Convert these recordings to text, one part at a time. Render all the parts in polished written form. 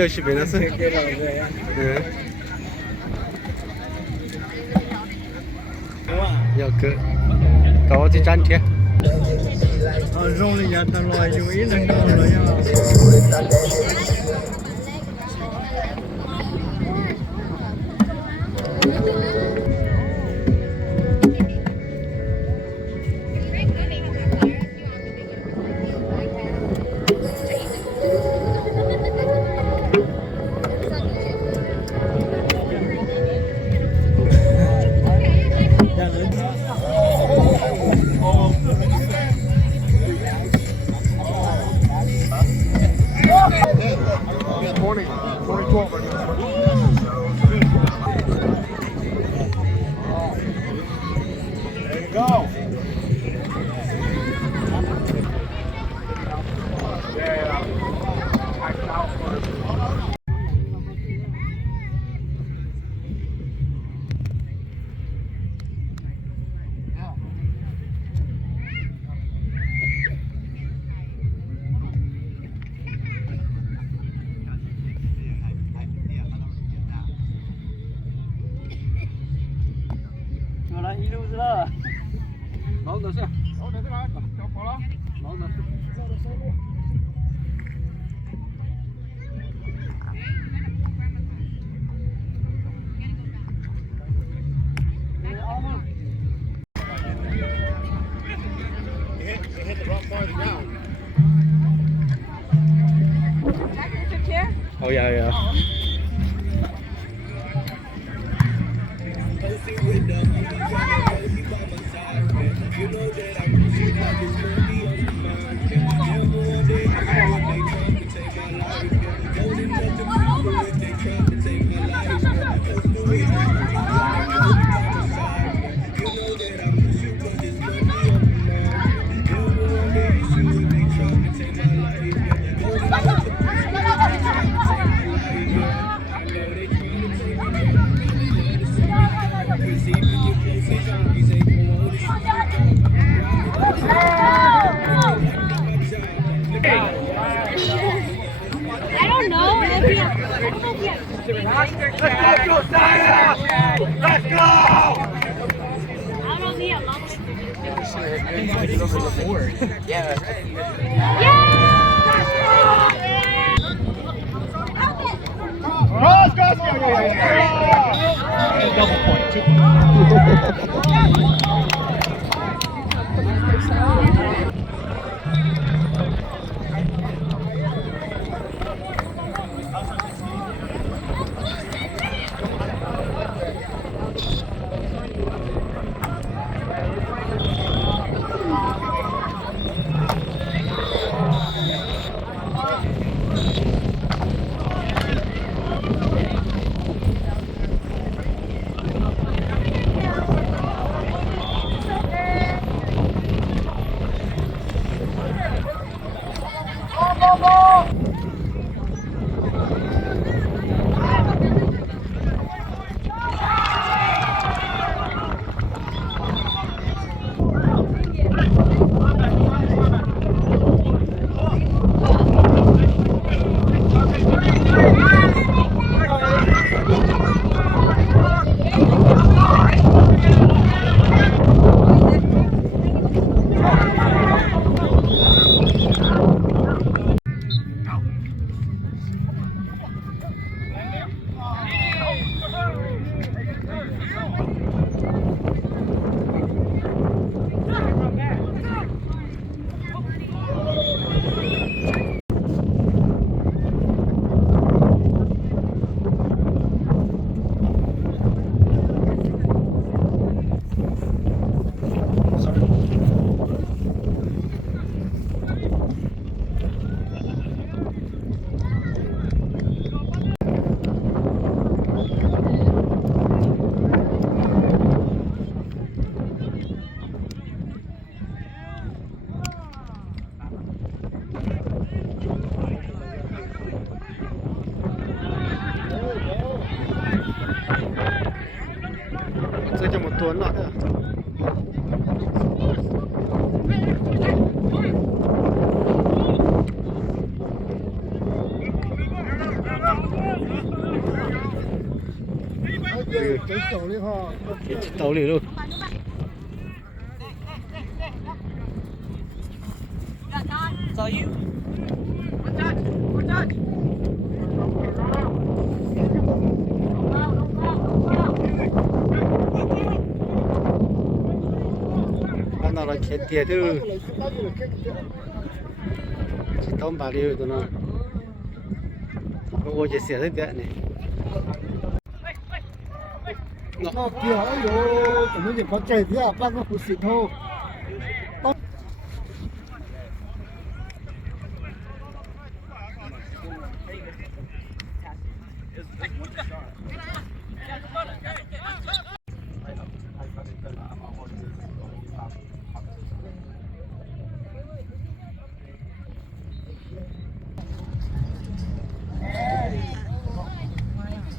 Yaşlı be nasıl? Giờ có chi chắn chưa? Rồi thì giờ tao loài chú ý là ngon rồi nha. Máu nữa sao? Máu nữa thế nào? Máu nữa. Oh yeah, yeah. I don't know if he has, I don't know if he has. Let's go, Josiah! Let's go! I don't know if he has Yeah. Cross, cross, double point, 2 points. Rơi cho một tuấn lọt nữa. Cái chỗ đấy họ tàu liền luôn. Anh nào là chết tiệt thứ chỉ tóm bà đi rồi tụi nó ôi chết xỉa thế tiệt này nó kia ấy rồi chúng mình có trẻ thế à bác nó phụ xịt thôi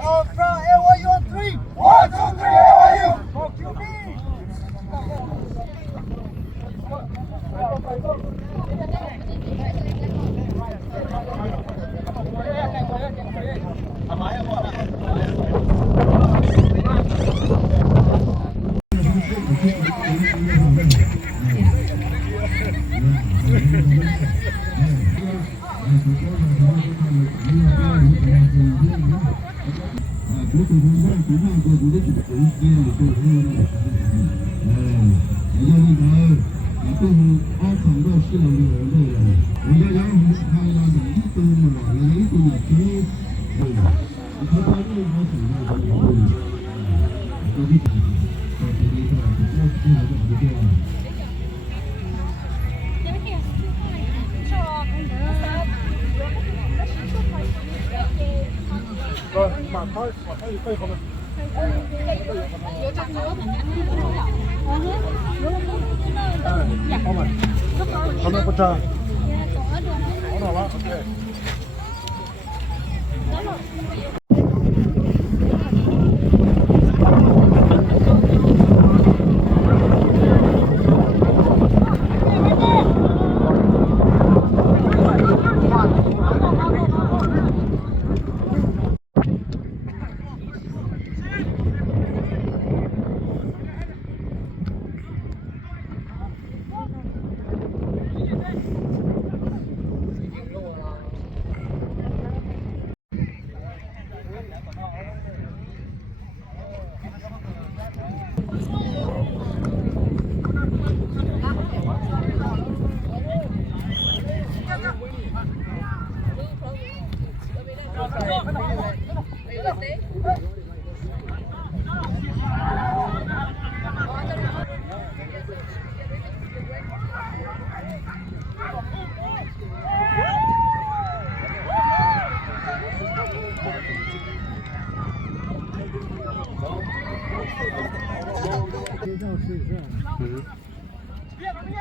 Oh, bro, LYU on 3. 1, 2, 3, LYU. Oh, QB. Rồi, mà thôi không. Không có chờ. Đó là ok.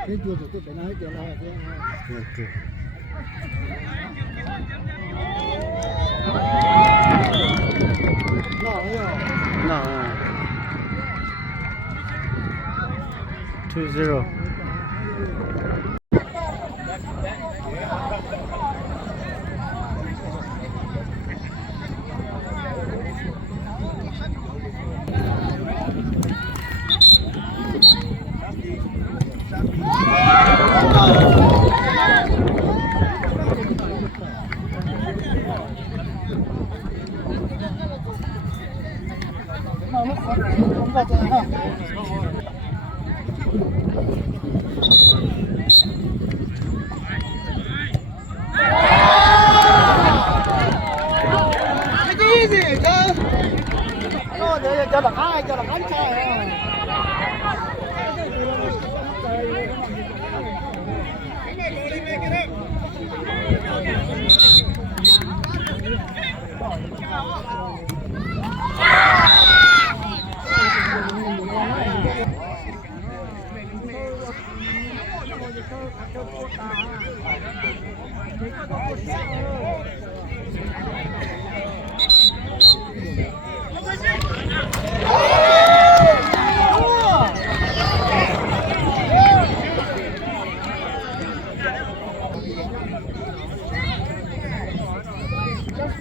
Cái chùa của tôi phải nói chuyện là thế no 2-0 cái gì cơ? Nó để cho là ai cho là anh trai.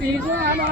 Tí nữa mà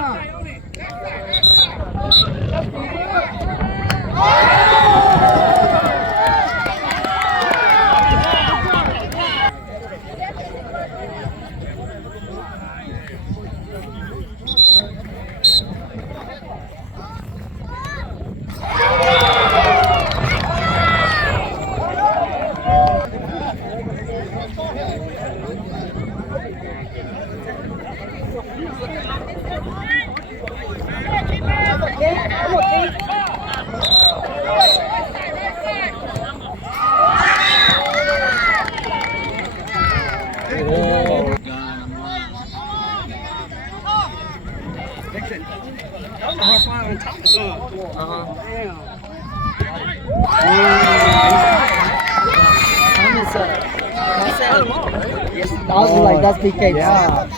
I was like, that's PK. Yeah.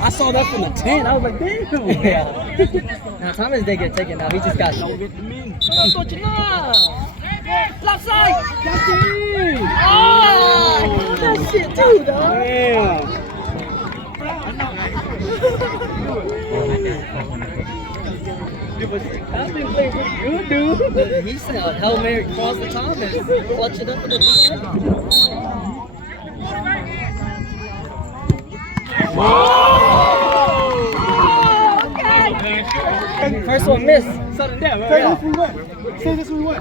I saw that from the 10. I was like, damn. Yeah. Now Thomas did get taken now. He just got. Don't get to me. Left side. Oh, that shit too, dog. Damn. I've been playing pretty good, dude. He said Hail Mary cross the Thomas, clutch it up with the PK. First one missed. Sudden death. Say this we win. Say this we win.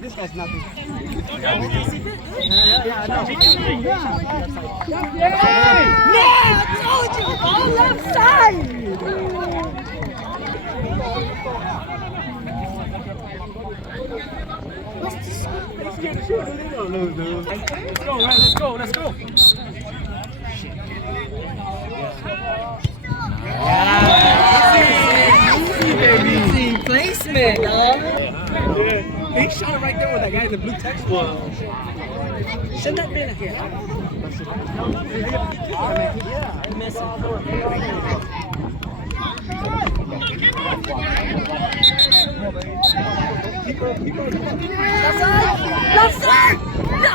This guy's not good. No, I told you, all left side. Let's go, Let's go. Easy placement, dog. He shot it right there where that guy in the blue text was. Send that man here. Left side. No.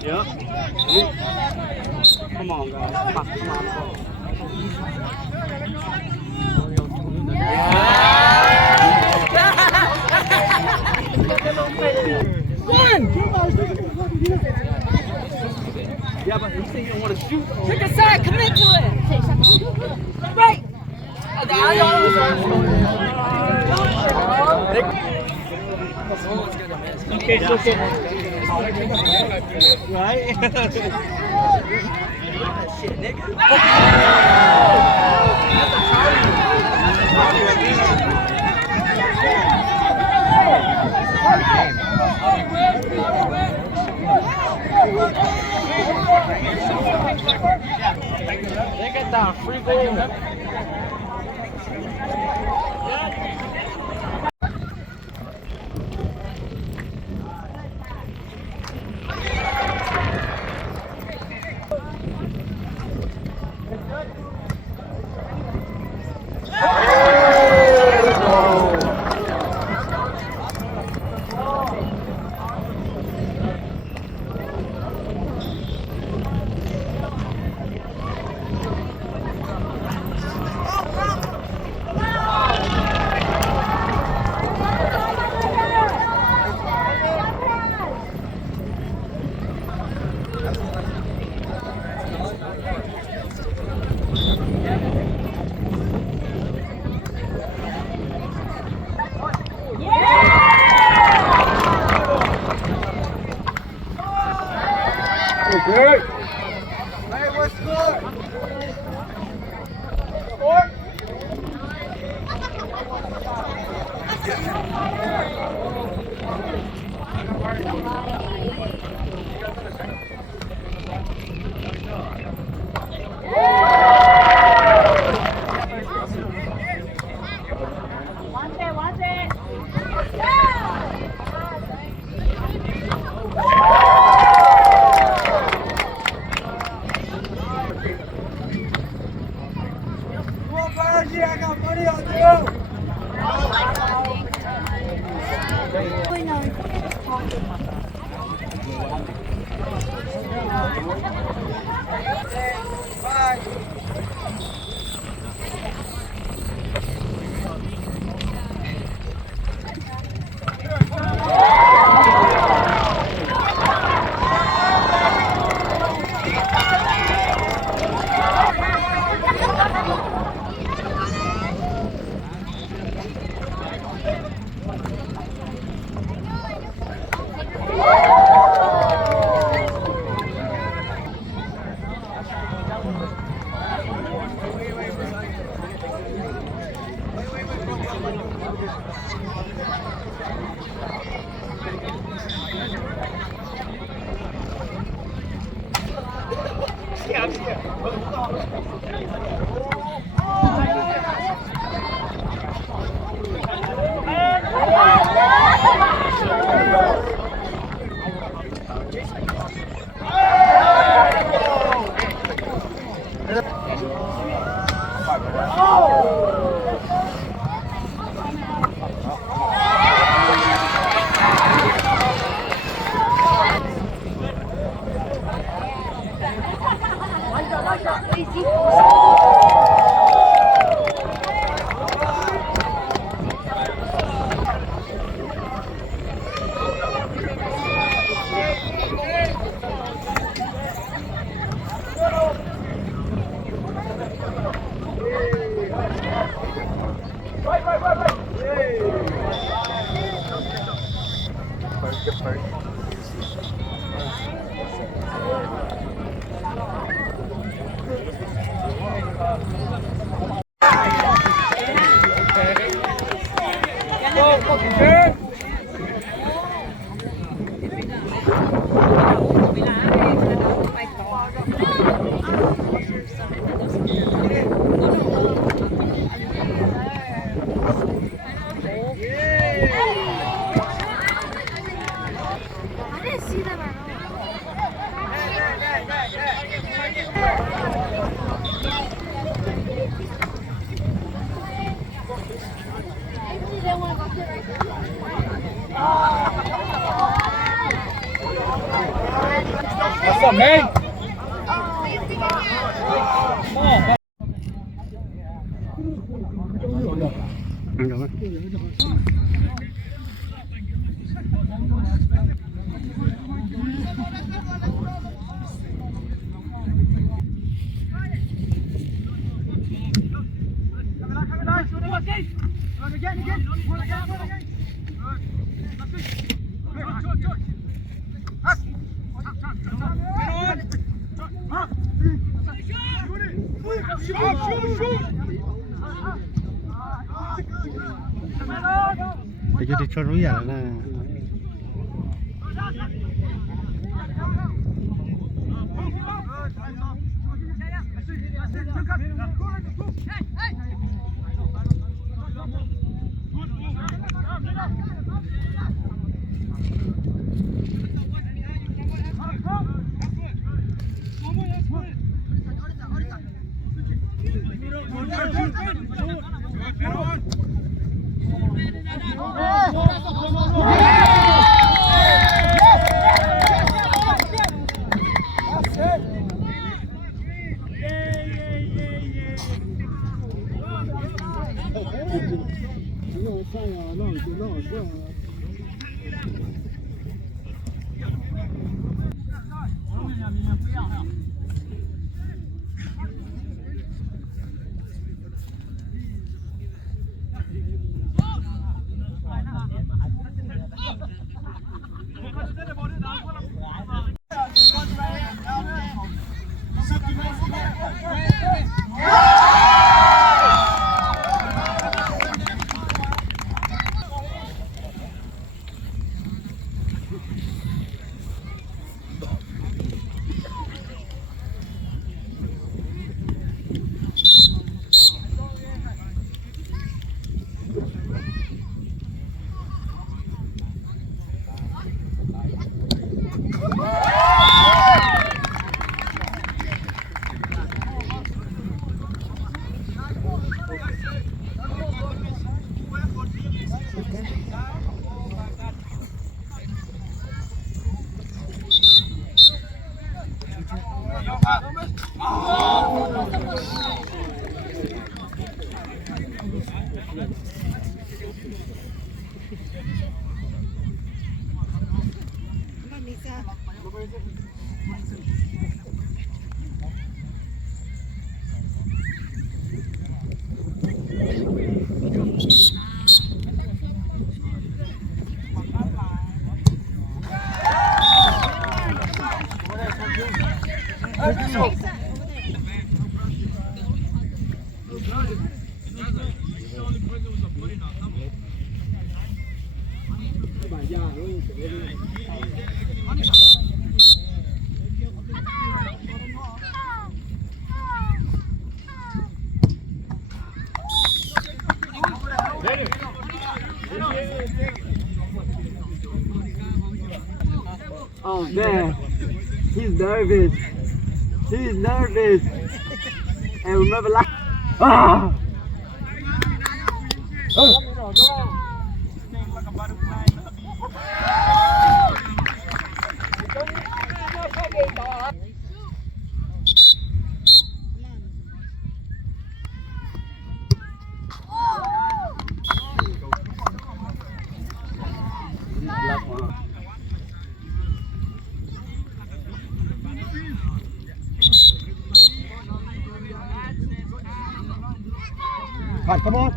Yeah. Come on, guys. Come on. One. Yeah, but you say you don't want to shoot. Pick a side. Commit to it. Right. Okay, so right? Shit, nigga. They got that free goal. Good. Hey, what's good? I got money on you. I didn't see them at What's up, man? Để cho đi cho núi à là Oh man, he's nervous. He's nervous. And remember, like, ah. Come on.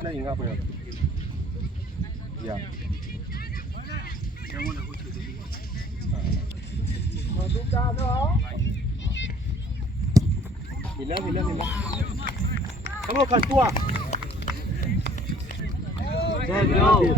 Playing up here. Yeah. Come on, Kantua. There we go.